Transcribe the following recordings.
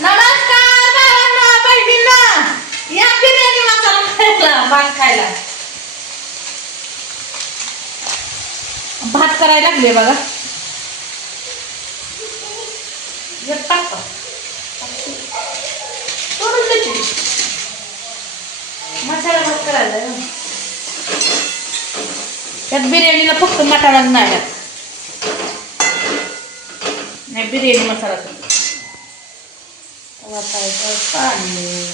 नमस्कार भावांनो, बहिणींनो, या बिर्याणी मसाला खायला, भात खायला. भात करायला लागले बघा. एक टाक तोडून देते. मसाला भात करायला त्यात बिर्याणीला फक्त मसालाच नाही बिर्याणी मसाला वाटायचं पाणी.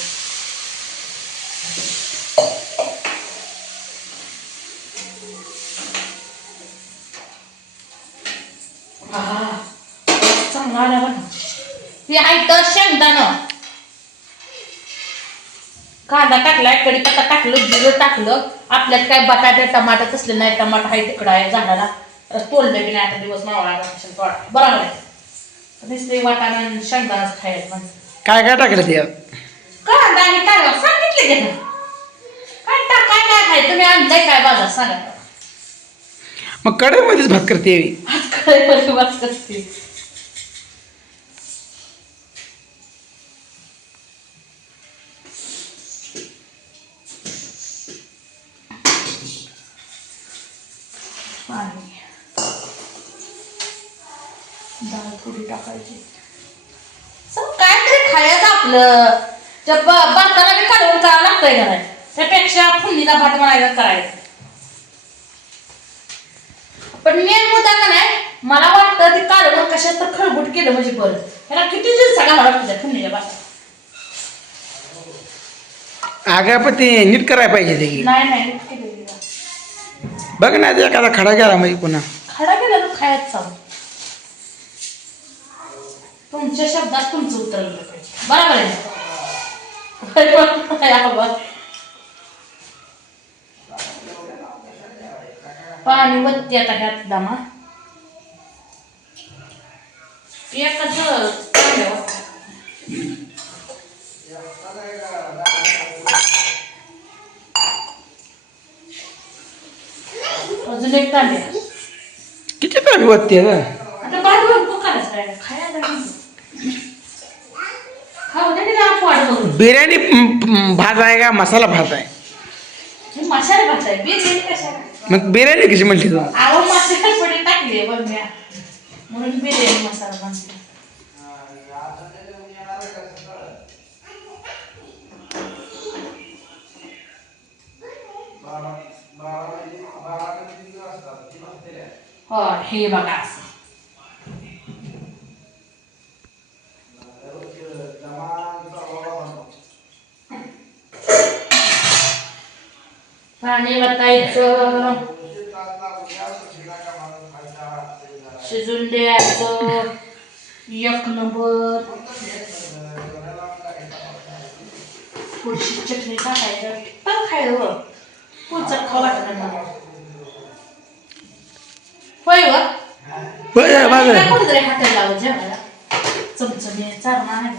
चांगला आला बघा. हे आहे तर शेंगदाणं, कांदा टाकलाय, कढीपत्ता टाकलं, जिरं टाकलं. आपल्यात काय बटाटे टमाटर तसले नाही. टमाटर आहे तिकडं आहे झाडाला, तोडलं बी नाही. आता दिवस मावळा बरोबर आहे. नुसते वाटाणा आणि शेंगदाणाच खायला म्हणजे काय काय टाकलं ते? कांदा आणि काय सांगितलं की काय काय काय खाय तुम्ही आणलंय काय बाजार सांगा. मग कढईमध्येच भात करते. आज करते. पाणी, डाळ थोडी टाकायची. काय तरी खायचं आपलं. भाताला बी काढून करावं लागतंय का नाही. त्यापेक्षा फुंदीचा भात म्हणायचा करायचा. पण मेन मुद्दा का नाही, मला वाटतं ते काढून कशात तर खळबुट केलं म्हणजे बरं. त्याला किती दिवस घालावं लागतं त्या फुंदीच्या भातात. अगं पण ते नीट करायला पाहिजे ते. नाही नीट केलेली बघ ना, ते एखादा खडा गेला म्हणजे पुन्हा खडा केला तर खायच चालू. तुमच्या शब्दात तुमचं उतरलं पाहिजे. बरोबर आहे. पाणी वत्ती आता ह्यात दमा एकच अजून एक तांब्या. किती तांबी वाटते ना आता बाजूला कुकरच राहिला खायला. खाऊ दे ना आपण बघू. बिर्याणी भात आहे का मसाला भात आहे? हे मसाले भात आहे. बिर्याणी कशाला? मग बिर्याणी कशी म्हणते तू? आव मसाले पडे टाकले बघ म्या म्हणून बिर्याणी मसाला बनते. हो हे बघा पाणी वतायचं, शिजून द्यायचं एक नंबर. थोडीशी चटणी टाकायचं तर खायचं. पुढचं खाऊ वाटत नाही. होय व कुठेतरी हाताला लावत जेवायला चमचमी चारणा नाही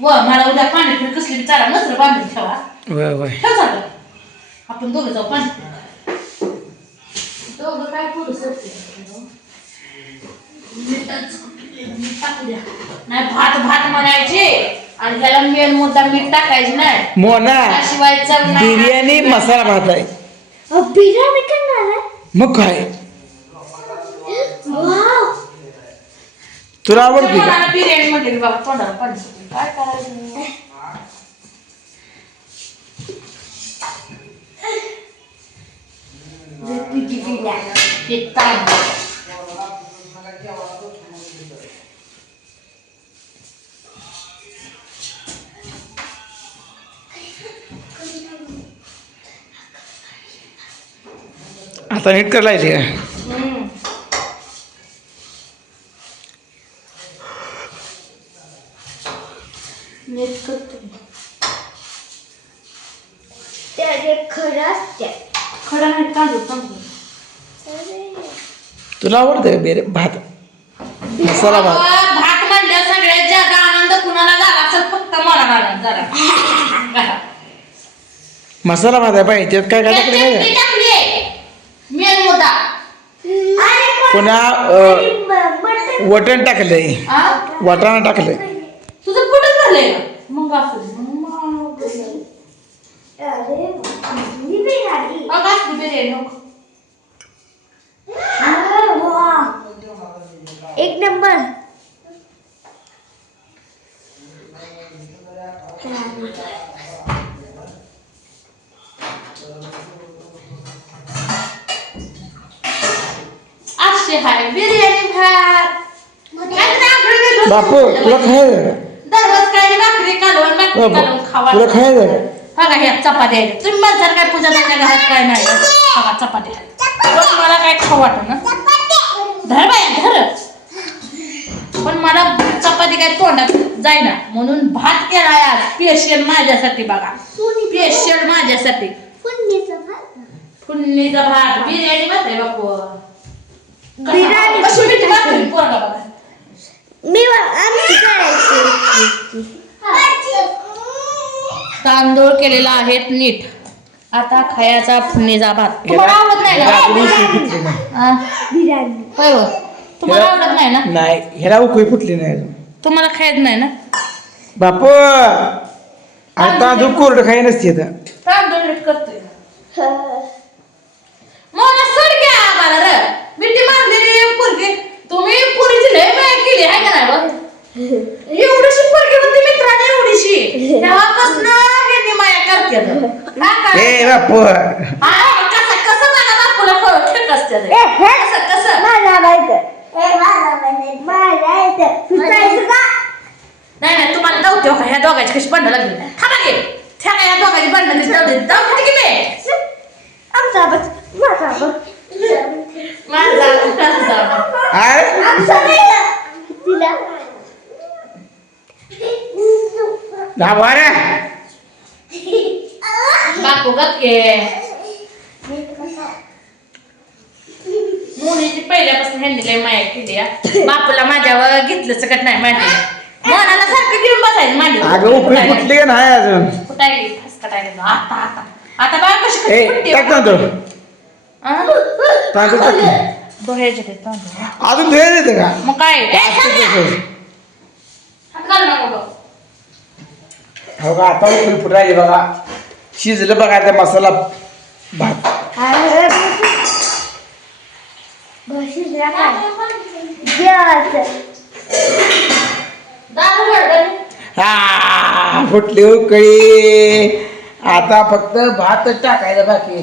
व मला उद्या पाणीपुरी कसली चारा नसलं बांधून ठेवा. ठेव झालं आपण दोघं जाऊ पाणी. दोघं काय पुढं सरते टाकू द्या. नाही भात भात म्हणायचे आणि त्याला मेन मुद्दा मीठ टाकायचे नाही. मोना शिवाय बिर्याणी मसाला भात आहे. बिर्याणी करणार आहे. मग काय तुला आवडते का? बिर्याणी म्हटली की बाबा तोंडाला पाणी सुटलं. काय करायचं. आता नीट करायला येते का? नीट करतो. खडा नाही तांदूळ तांदूळ. तुला आवडतं का बेरे भात मसाला भात? भात म्हणलं सगळ्यात जास्त आनंद कुणाला झाला असेल फक्त मला झाला जरा. मसाला भात आहे पाहिजे त्यात काय काय टाकलं माहिती आहे? मेन मुद्दा पुन्हा वटण टाकलंय, वाटाणा टाकलंय. भरलंय का? मग असू दे. मग बिर्याणी. अरे ही बिर्याणी मग असली बिर्याणी नको. एक नंबर अशी हाय बिर्याणी भात. बापू तुला खायचं दररोज काही भाकरी कालवण भाकरी बापू कालवण खावा. तुला खायचं बघा ह्या चपात्या आहेत. तुम्ही म्हणता काय पूजा त्याच्या घरात काय नाही बघा चपात्या आहेत. पण मला काय खाऊ वाटत ना धर बाया धर. पण मला चपाती काय तोंडात जाईना म्हणून भात केलाय आज स्पेशल माझ्यासाठी. बघा स्पेशल माझ्यासाठी फुन्नीचा भात बिर्याणी भात आहे बापू. बिर्याणी कशी मिठी भाकरी पोरगा बघा. मी आमची करायची तांदूळ केलेला आहे नीट. आता खायचा फुन्नीचा भात. तुम्हाला आवडत नाही ना हा? बिर्याणी होय हो. तुम्हाला आवडत नाही ना? नाही ह्याला उकळी फुटली नाही अजून तुम्हाला खायचं नाही ना? बापू आता तू कोरडं खाई नसते तर तांदूळ नीट करतोय. मला सर घ्या आम्हाला र मिठी मारलेली पोरगी. तुम्ही पोरीची लय माया केली आहे का नाही बघ. एवढीशी पोरगी होती मित्राने एवढीशी तेव्हापासून यांनी माया करते. ए बापू कसं कसं मला बापूला ठेक असते कसं कसं मला माहित नाही नाही तुम्हाला नव्हते का ह्या दोघांची कशी भांडणं लागली. थांबा घे त्या ह्या दोघांची भांडणं कशी लावली जाऊ की मी आमचा बस माझा बस तिला बापू गप्पे मुलीची पहिल्यापासून ह्यांनी लय माया केली. बापूला माझ्यावर घेतलं सकट नाही मांडली. मनाला सारखं घेऊन बसायचं मांडली. अगं उकळी फुटली का नाही अजून फुटायली फसकटायला आता आता आता बघा कशी कशी ए फुटते. टाक तांदूळ तांदूळ टाक दोह्याचे ते तांदूळ. अजून धुया देते का मग काय हो का आता उकळी फुटायली बघा शिजलं बघा आता मसाला भात हा फुटली उकळी. आता फक्त भात टाकायला बाकी.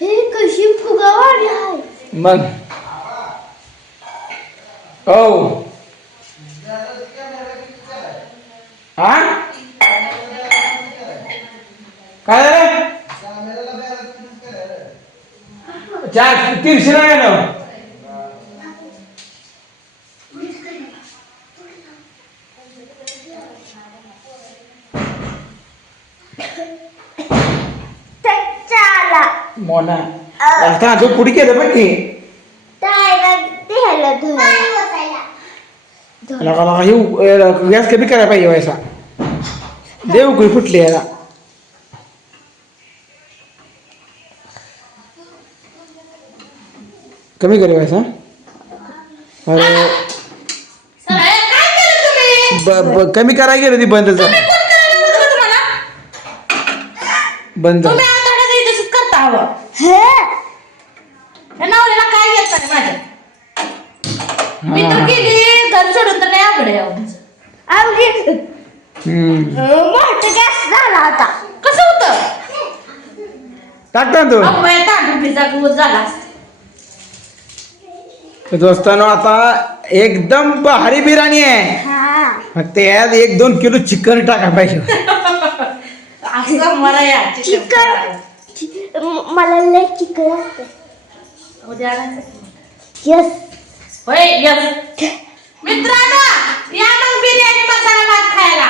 हे कशी फुगावाडी आहे मग हो हा काय झालं? 300 नाही ना मोना आता तू पुढे केलं पण की गॅस कमी करायला पाहिजे व्हायचा. देव कुई फुटली याला कमी करे व्हायचा. अरे कमी करायला गेलं ती बंद बंद करता हवं नवऱ्याला काय येत नाही माझ्या. मी तर गेली घर सोडून तर नाही आवडे गॅस झाला होता. कसं होतं टाकता तू तांदूळ भिजा झाला. दोस्तांनो आता एकदम भारी बिर्याणी आहे. फक्त यात 1-2 किलो चिकन टाका पाहिजे. असं मला या चिकन मला लय चिकन असतं उद्या यस होय यस मित्रांनो या मग बिर्याणी मसाला भात खायला.